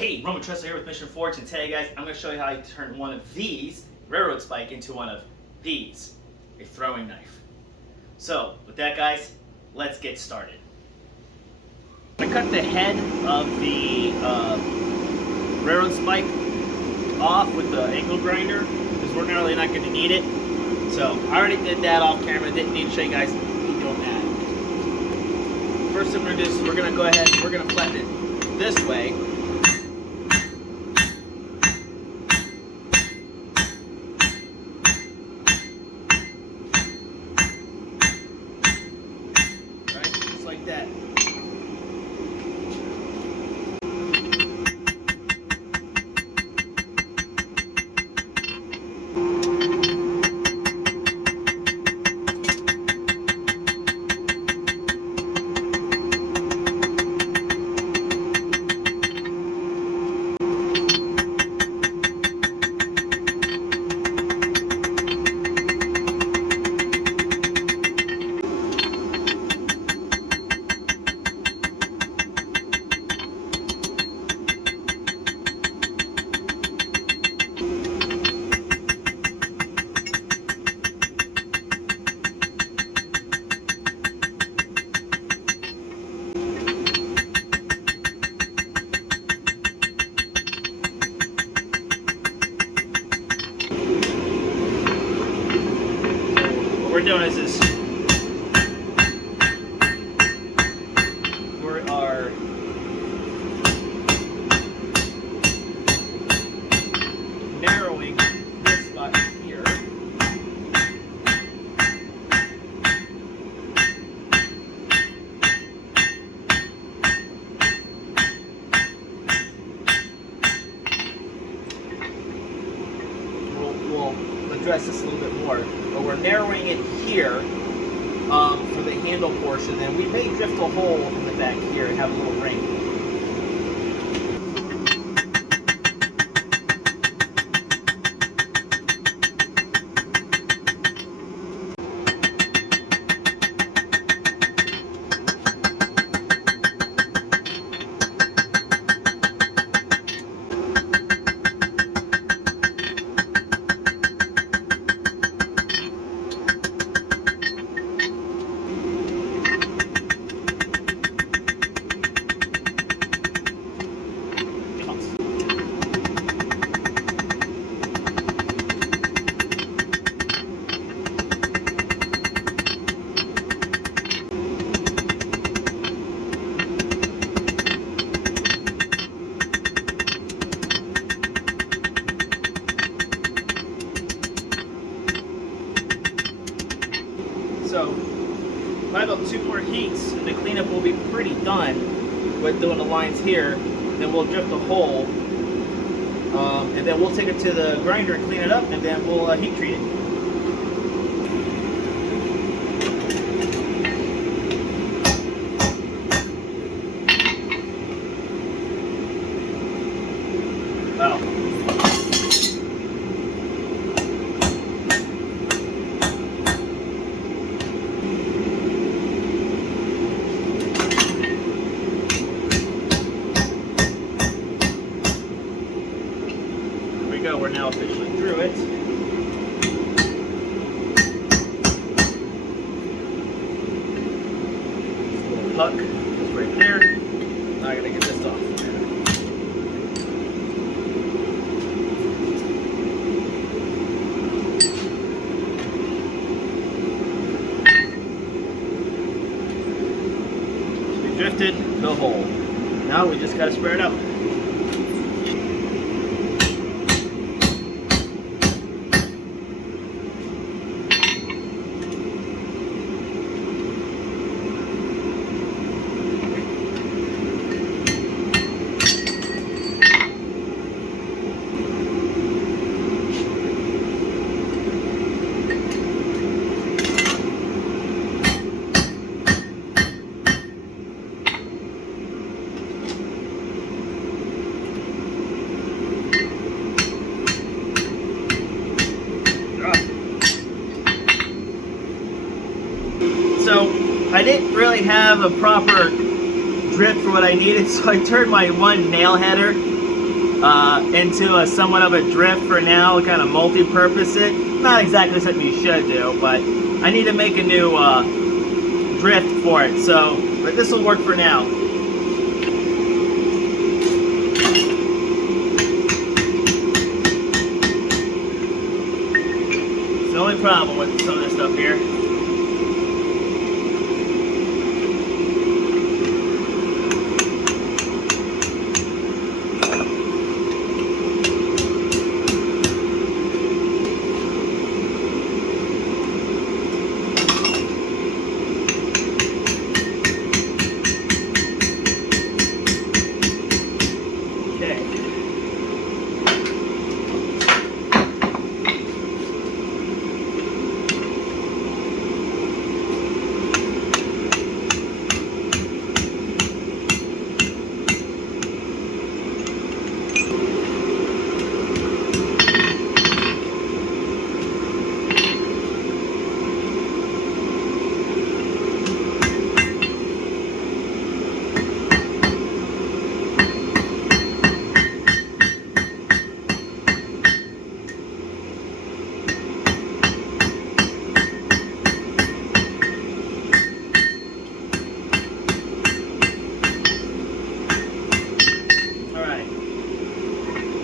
Hey, Roman Tressler here with Mission Forge, and today guys, I'm going to show you how to turn one of these railroad spike into one of these, a throwing knife. So, with that guys, let's get started. I cut the head of the railroad spike off with the angle grinder, because we're really not going to need it. So, I already did that off camera, didn't need to show you guys me doing that. First thing we're going to do is we're going to go ahead and we're going to flatten it this way. Like that. What we're doing is we are narrowing this spot here. We'll address this a little bit more. But we're narrowing it here for the handle portion, and we may drift a hole in the back here and have a little ring. So, probably about 2 more heats, and the cleanup will be pretty done with doing the lines here. Then we'll drift a hole, and then we'll take it to the grinder and clean it up, and then we'll heat treat it. Wow. We're now officially through it. This little puck is right there. Now I gotta get this off. We drifted the hole. Now we just gotta spread it out. I didn't really have a proper drift for what I needed, so I turned my one nail header into a somewhat of a drift for now, kind of multi-purpose it. Not exactly something you should do, but I need to make a new drift for it. So, but this will work for now. It's the only problem with some of this stuff here.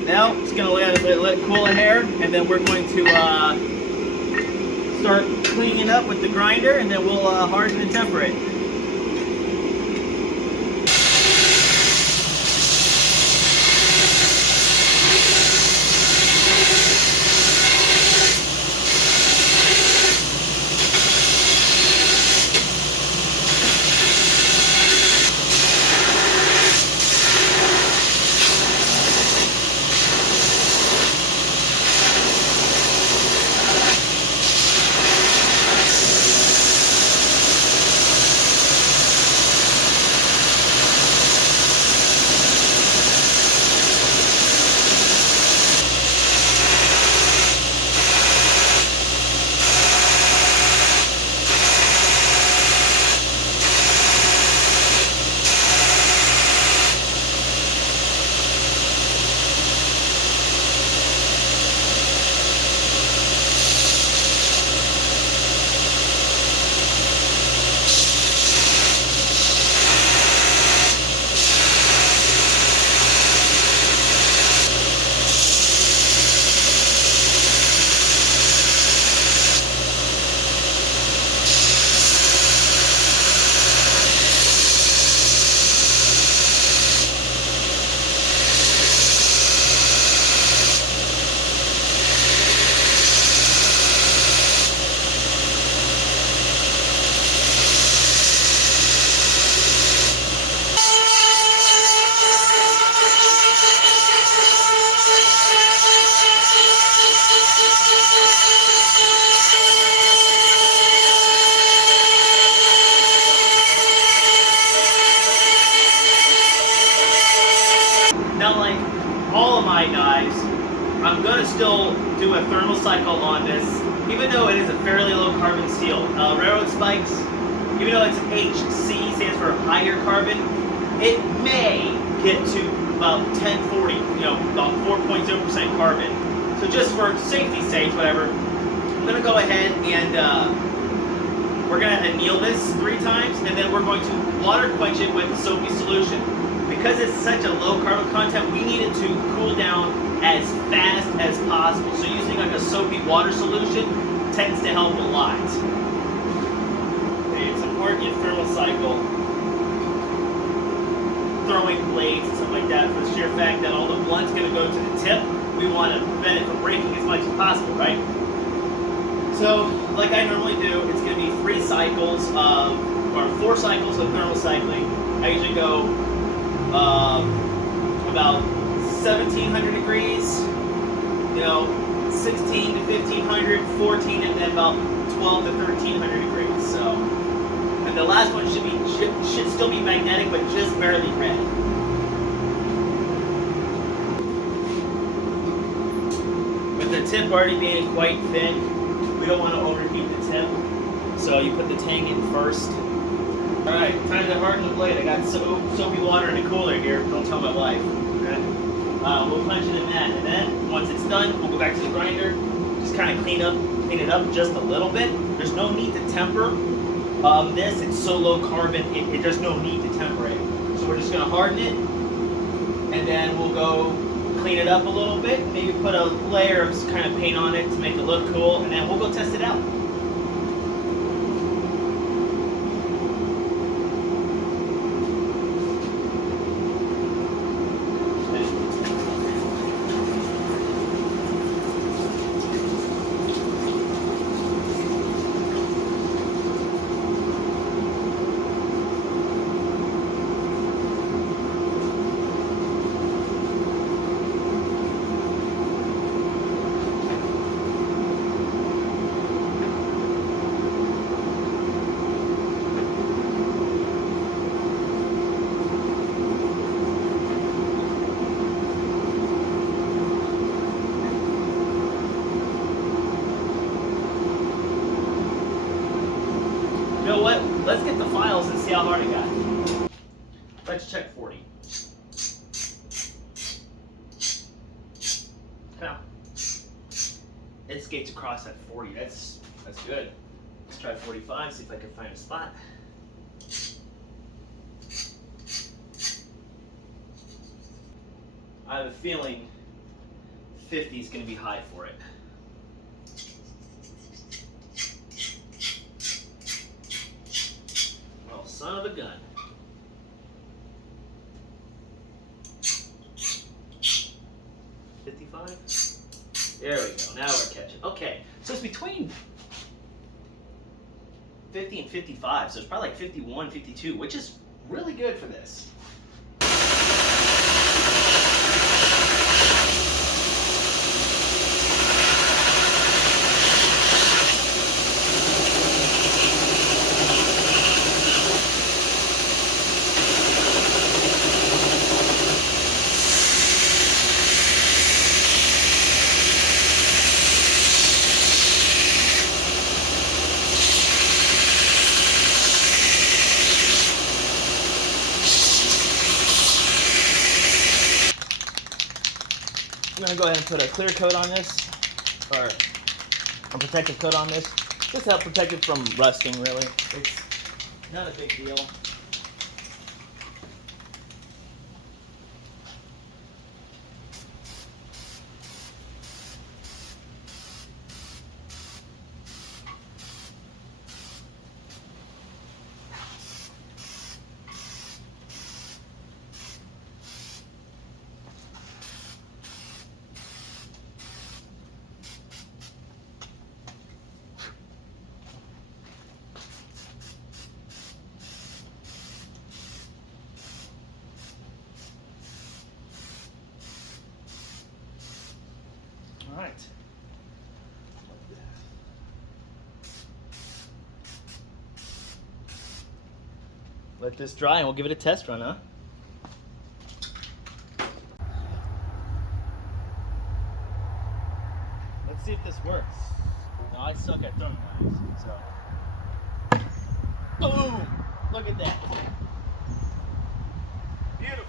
Now it's going to let it cool a hair, and then we're going to start cleaning it up with the grinder, and then we'll harden and temper it. Now, like all of my knives, I'm going to still do a thermal cycle on this, even though it is a fairly low carbon steel. Railroad spikes, even though it's HC, stands for higher carbon, it may get to about 1040, about 4.0% carbon. So just for safety's sake, whatever, I'm going to go ahead and we're going to anneal this 3 times, and then we're going to water quench it with the soapy solution. Because it's such a low carbon content, we need it to cool down as fast as possible. So using like a soapy water solution tends to help a lot. Okay, it's important you thermal cycle throwing blades and stuff like that for the sheer fact that all the blunt's going to go to the tip. We want to prevent it from breaking as much as possible, right? So, like I normally do, it's going to be 3 cycles of, or 4 cycles of thermal cycling. I usually go about 1700 degrees, 16 to 1500, 14, and then about 12 to 1300 degrees. So, and the last one should still be magnetic, but just barely red. With the tip already being quite thin, we don't want to overheat the tip, so you put the tang in first. Alright, time to harden the blade. I got soapy water in a cooler here. Don't tell my wife. Okay? We'll punch it in that, and then once it's done, we'll go back to the grinder. Just kind of clean it up just a little bit. There's no need to temper this. It's so low carbon. There's no need to temper it. So we're just gonna harden it, and then we'll go clean it up a little bit. Maybe put a layer of kind of paint on it to make it look cool, and then we'll go test it out. You know what? Let's get the files and see how hard it got. Let's check 40. Now, it skates across at 40. That's good. Let's try 45, see if I can find a spot. I have a feeling 50 is going to be high for it. Son of a gun. 55? There we go. Now we're catching. Okay, so it's between 50 and 55, so it's probably like 51, 52, which is really good for this. I'm going to go ahead and put a clear coat on this, or a protective coat on this, just to help protect it from rusting, really. It's not a big deal. All right. Let this dry and we'll give it a test run, huh? Let's see if this works. No, I suck at throwing knives, so. Boom! Look at that. Beautiful.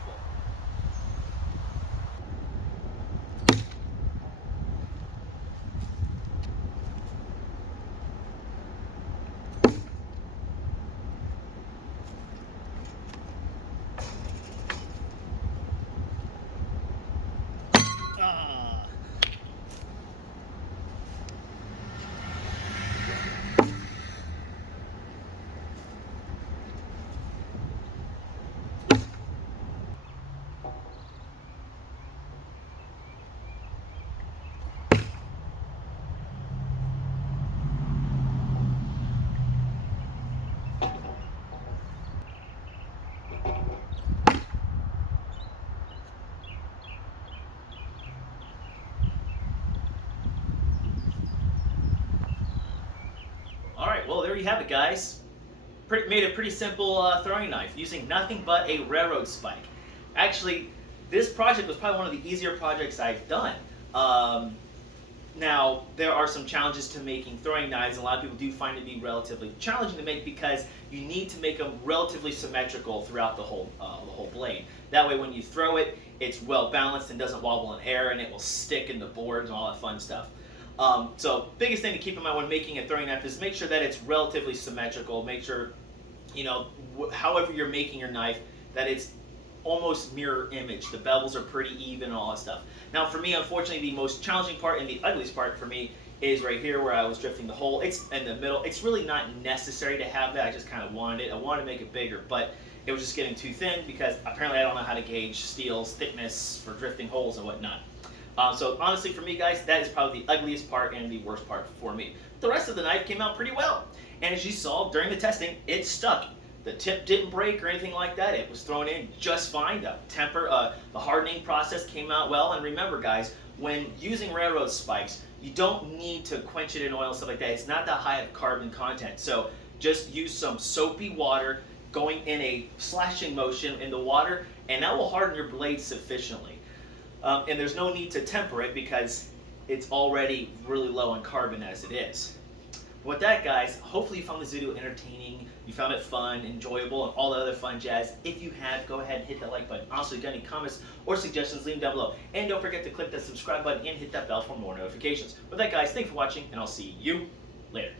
Well, there you have it, guys. Made a pretty simple throwing knife using nothing but a railroad spike. Actually, this project was probably one of the easier projects I've done. Now, there are some challenges to making throwing knives, and a lot of people do find it to be relatively challenging to make because you need to make them relatively symmetrical throughout the whole blade. That way, when you throw it, it's well balanced and doesn't wobble in air, and it will stick in the boards and all that fun stuff. So, biggest thing to keep in mind when making a throwing knife is make sure that it's relatively symmetrical. Make sure, however you're making your knife, that it's almost mirror image. The bevels are pretty even and all that stuff. Now for me, unfortunately, the most challenging part and the ugliest part for me is right here where I was drifting the hole. It's in the middle. It's really not necessary to have that. I just kind of wanted it. I wanted to make it bigger, but it was just getting too thin because apparently I don't know how to gauge steel's thickness for drifting holes and whatnot. So honestly, for me, guys, that is probably the ugliest part and the worst part for me. The rest of the knife came out pretty well. And as you saw during the testing, it stuck. The tip didn't break or anything like that. It was thrown in just fine. The hardening process came out well. And remember, guys, when using railroad spikes, you don't need to quench it in oil and stuff like that. It's not that high of carbon content. So just use some soapy water going in a slashing motion in the water, and that will harden your blade sufficiently. And there's no need to temper it because it's already really low in carbon as it is. With that, guys, hopefully you found this video entertaining, you found it fun, enjoyable, and all the other fun jazz. If you have, go ahead and hit that like button. Also, if you got any comments or suggestions, leave them down below. And don't forget to click that subscribe button and hit that bell for more notifications. With that, guys, thanks for watching, and I'll see you later.